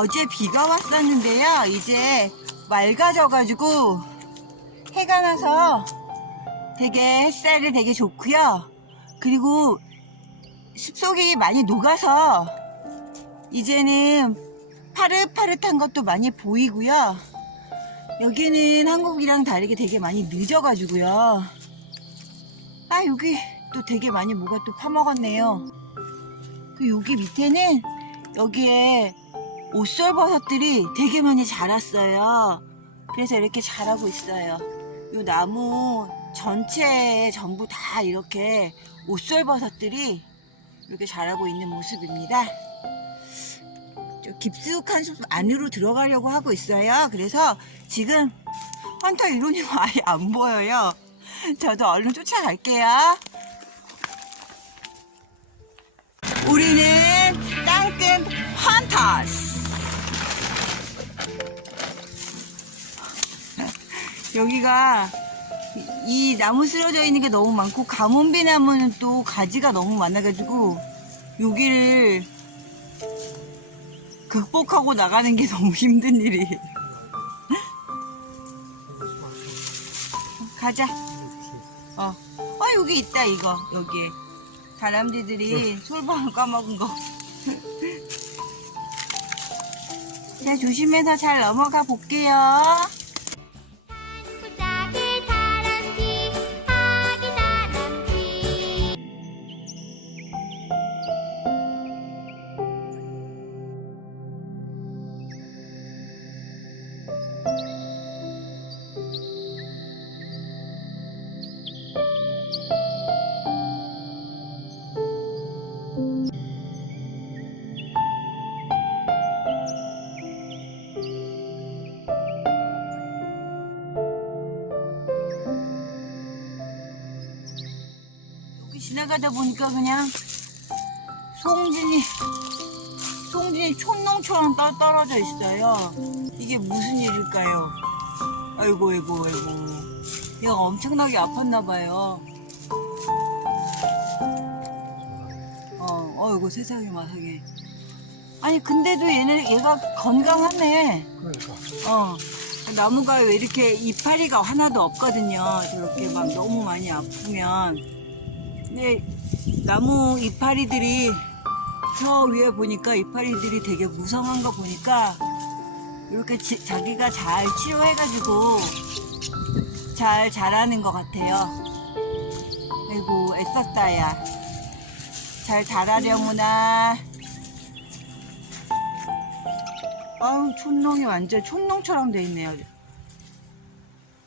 어제 비가 왔었는데요. 이제 맑아져가지고 해가 나서 되게 햇살이 되게 좋고요. 그리고 숲속이 많이 녹아서 이제는 파릇파릇한 것도 많이 보이고요. 여기는 한국이랑 다르게 되게 많이 늦어가지고요. 아, 여기 또 되게 많이 뭐가 또 파먹었네요. 그 여기 밑에는 여기에 옷솔버섯들이 되게 많이 자랐어요. 그래서 이렇게 자라고 있어요. 이 나무 전체에 전부 다 이렇게 옷솔버섯들이 이렇게 자라고 있는 모습입니다. 저 깊숙한 숲 안으로 들어가려고 하고 있어요. 그래서 지금 헌터 이론이 아예 안 보여요. 저도 얼른 쫓아갈게요. 우리는 땅끝 헌터스. 여기가 이 나무 쓰러져 있는 게 너무 많고 가문비 나무는 또 가지가 너무 많아가지고 여기를 극복하고 나가는 게 너무 힘든 일이에요. 가자. 어. 어, 여기 있다, 이거. 여기에. 다람쥐들이 솔방울 까먹은 거. 자, 조심해서 잘 넘어가 볼게요. 지나가다 보니까 그냥 송진이 송진이 촌농처럼 떠, 떨어져 있어요. 이게 무슨 일일까요? 아이고 아이고 아이고 얘가 엄청나게 아팠나 봐요. 어, 어이구 세상에 마상에. 아니 근데도 얘는 얘가 건강하네. 그러니까 어. 나무가 왜 이렇게 이파리가 하나도 없거든요. 저렇게 막 너무 많이 아프면. 근데 나무 이파리들이 저 위에 보니까 이파리들이 되게 무성한 거 보니까 이렇게 지- 자기가 잘 치료해가지고 잘 자라는 것 같아요. 아이고 애썼다 야. 잘 자라려무나. 아우 촌농이 완전 촌농처럼 돼 있네요.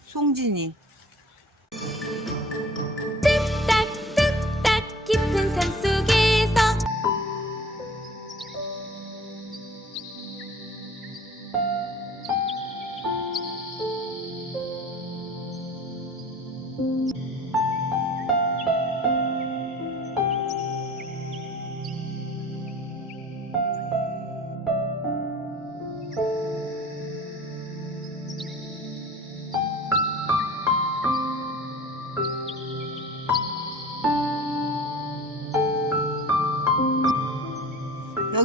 송진이.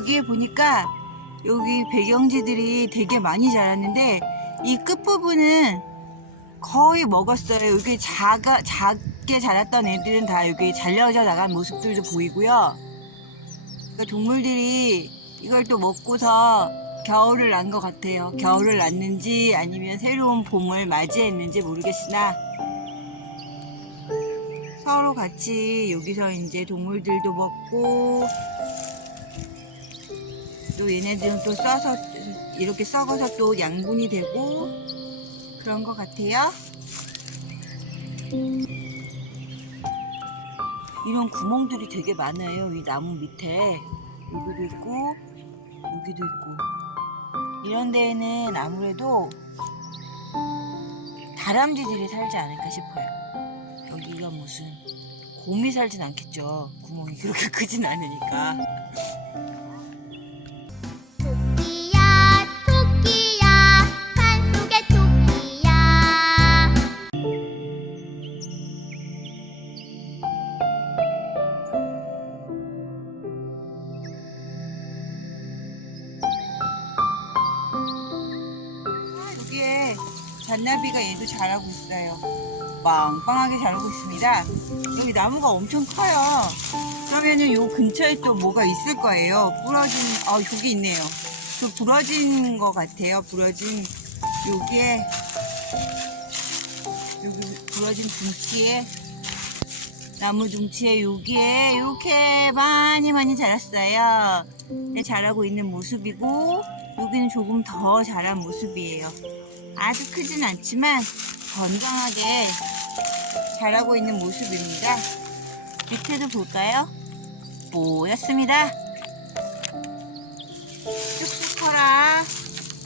여기에 보니까 여기 배경지들이 되게 많이 자랐는데 이 끝부분은 거의 먹었어요. 여기 작아, 작게 자랐던 애들은 다 여기 잘려져 나간 모습들도 보이고요. 그러니까 동물들이 이걸 또 먹고서 겨울을 난 것 같아요. 겨울을 났는지 아니면 새로운 봄을 맞이했는지 모르겠으나 서로 같이 여기서 이제 동물들도 먹고 또 얘네들은 또 써서 이렇게 썩어서 또 양분이 되고 그런 것 같아요. 이런 구멍들이 되게 많아요. 이 나무 밑에 여기도 있고 여기도 있고 이런 데에는 아무래도 다람쥐들이 살지 않을까 싶어요. 여기가 무슨 곰이 살진 않겠죠. 구멍이 그렇게 크진 않으니까. 잔나비가 얘도 자라고 있어요. 빵빵하게 자라고 있습니다. 여기 나무가 엄청 커요. 그러면은 요 근처에 또 뭐가 있을 거예요. 부러진, 아, 여기 있네요. 그 부러진 것 같아요. 부러진, 여기에, 여기 부러진 둥치에, 나무 둥치에 여기에 이렇게 많이 많이 자랐어요. 네, 자라고 있는 모습이고, 여기는 조금 더 자란 모습이에요. 아주 크진 않지만 건강하게 자라고 있는 모습입니다. 밑에도 볼까요? 보였습니다. 쑥쑥 커라.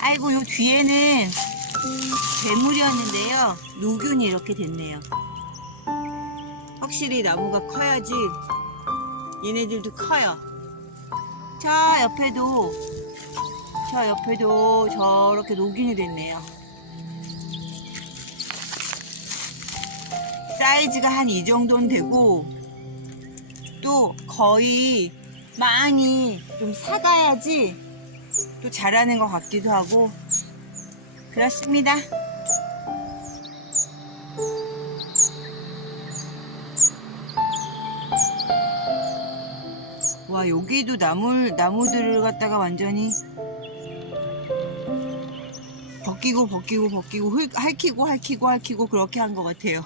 아이고, 요 뒤에는 괴물이었는데요. 노균이 이렇게 됐네요. 확실히 나무가 커야지 얘네들도 커요. 저 옆에도 저 옆에도 저렇게 녹균이 됐네요. 사이즈가 한 이 정도는 되고 또 거의 많이 좀 사가야지 또 자라는 것 같기도 하고 그렇습니다. 와 여기도 나물 나무들을 갖다가 완전히 벗기고 벗기고 벗기고 흙 핥히고 핥히고 핥히고 그렇게 한 것 같아요.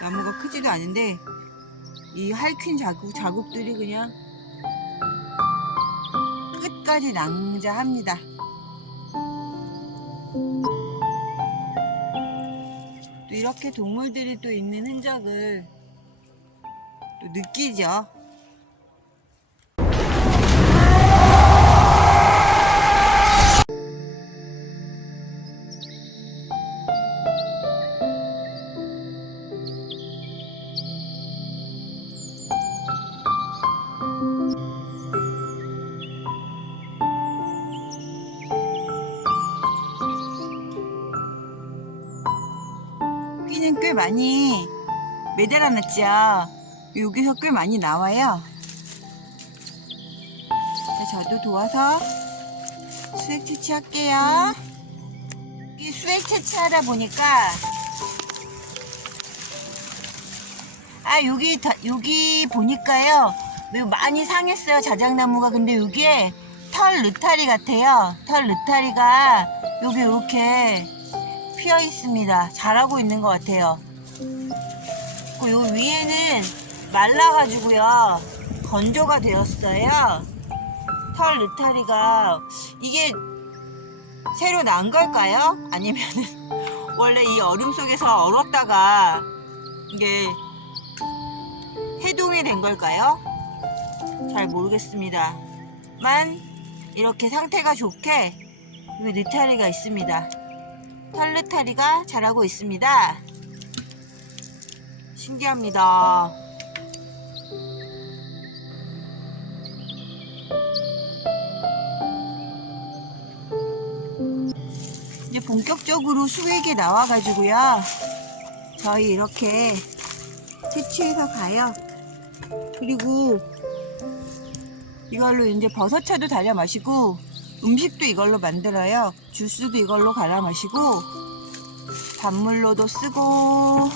나무가 크지도 않은데 이 핥힌 자국 자국들이 그냥 끝까지 낭자합니다. 또 이렇게 동물들이 또 있는 흔적을 또 느끼죠. 꽤 많이 매달아놨죠. 여기서 꽤 많이 나와요. 자, 저도 도와서 수액 채취할게요. 이 수액 채취하다 보니까 아 여기 다- 여기 보니까요 많이 상했어요 자작나무가 근데 여기에 털 느타리 같아요 털 느타리가 여기 이렇게 피어 있습니다. 자라고 있는 것 같아요. 그리고 요 위에는 말라가지고요. 건조가 되었어요. 털 느타리가 이게 새로 난 걸까요? 아니면은 원래 이 얼음 속에서 얼었다가 이게 해동이 된 걸까요? 잘 모르겠습니다. 만 이렇게 상태가 좋게 여기 느타리가 있습니다. 털르타리가 자라고 있습니다. 신기합니다. 이제 본격적으로 수액이 나와가지고요. 저희 이렇게 채취해서 가요. 그리고 이걸로 이제 버섯차도 달여 마시고 음식도 이걸로 만들어요. 주스도 이걸로 갈아 마시고 밥물로도 쓰고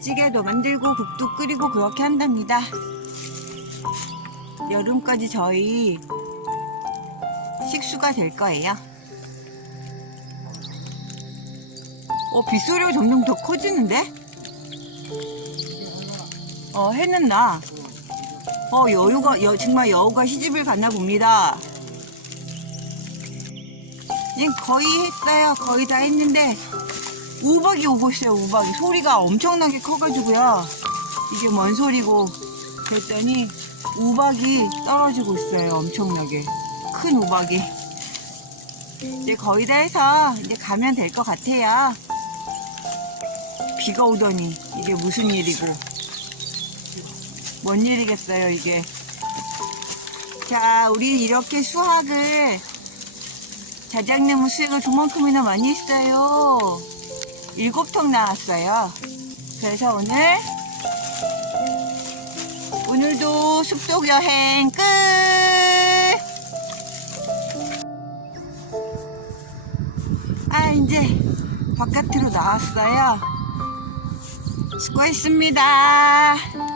찌개도 만들고 국도 끓이고 그렇게 한답니다. 여름까지 저희 식수가 될 거예요. 어, 빗소리가 점점 더 커지는데? 어, 해는 나. 어, 여유가, 여, 정말 여우가 시집을 갔나 봅니다. 지금 거의 했어요. 거의 다 했는데, 우박이 오고 있어요, 우박이. 소리가 엄청나게 커가지고요. 이게 뭔 소리고, 그랬더니, 우박이 떨어지고 있어요, 엄청나게. 큰 우박이. 이제 거의 다 해서, 이제 가면 될 것 같아요. 비가 오더니, 이게 무슨 일이고. 뭔 일이겠어요, 이게. 자, 우리 이렇게 수학을 자작나무 수액을 저만큼이나 많이 했어요. 일곱 통 나왔어요. 그래서 오늘 오늘도 숲속 여행 끝. 아, 이제 바깥으로 나왔어요. 수고했습니다.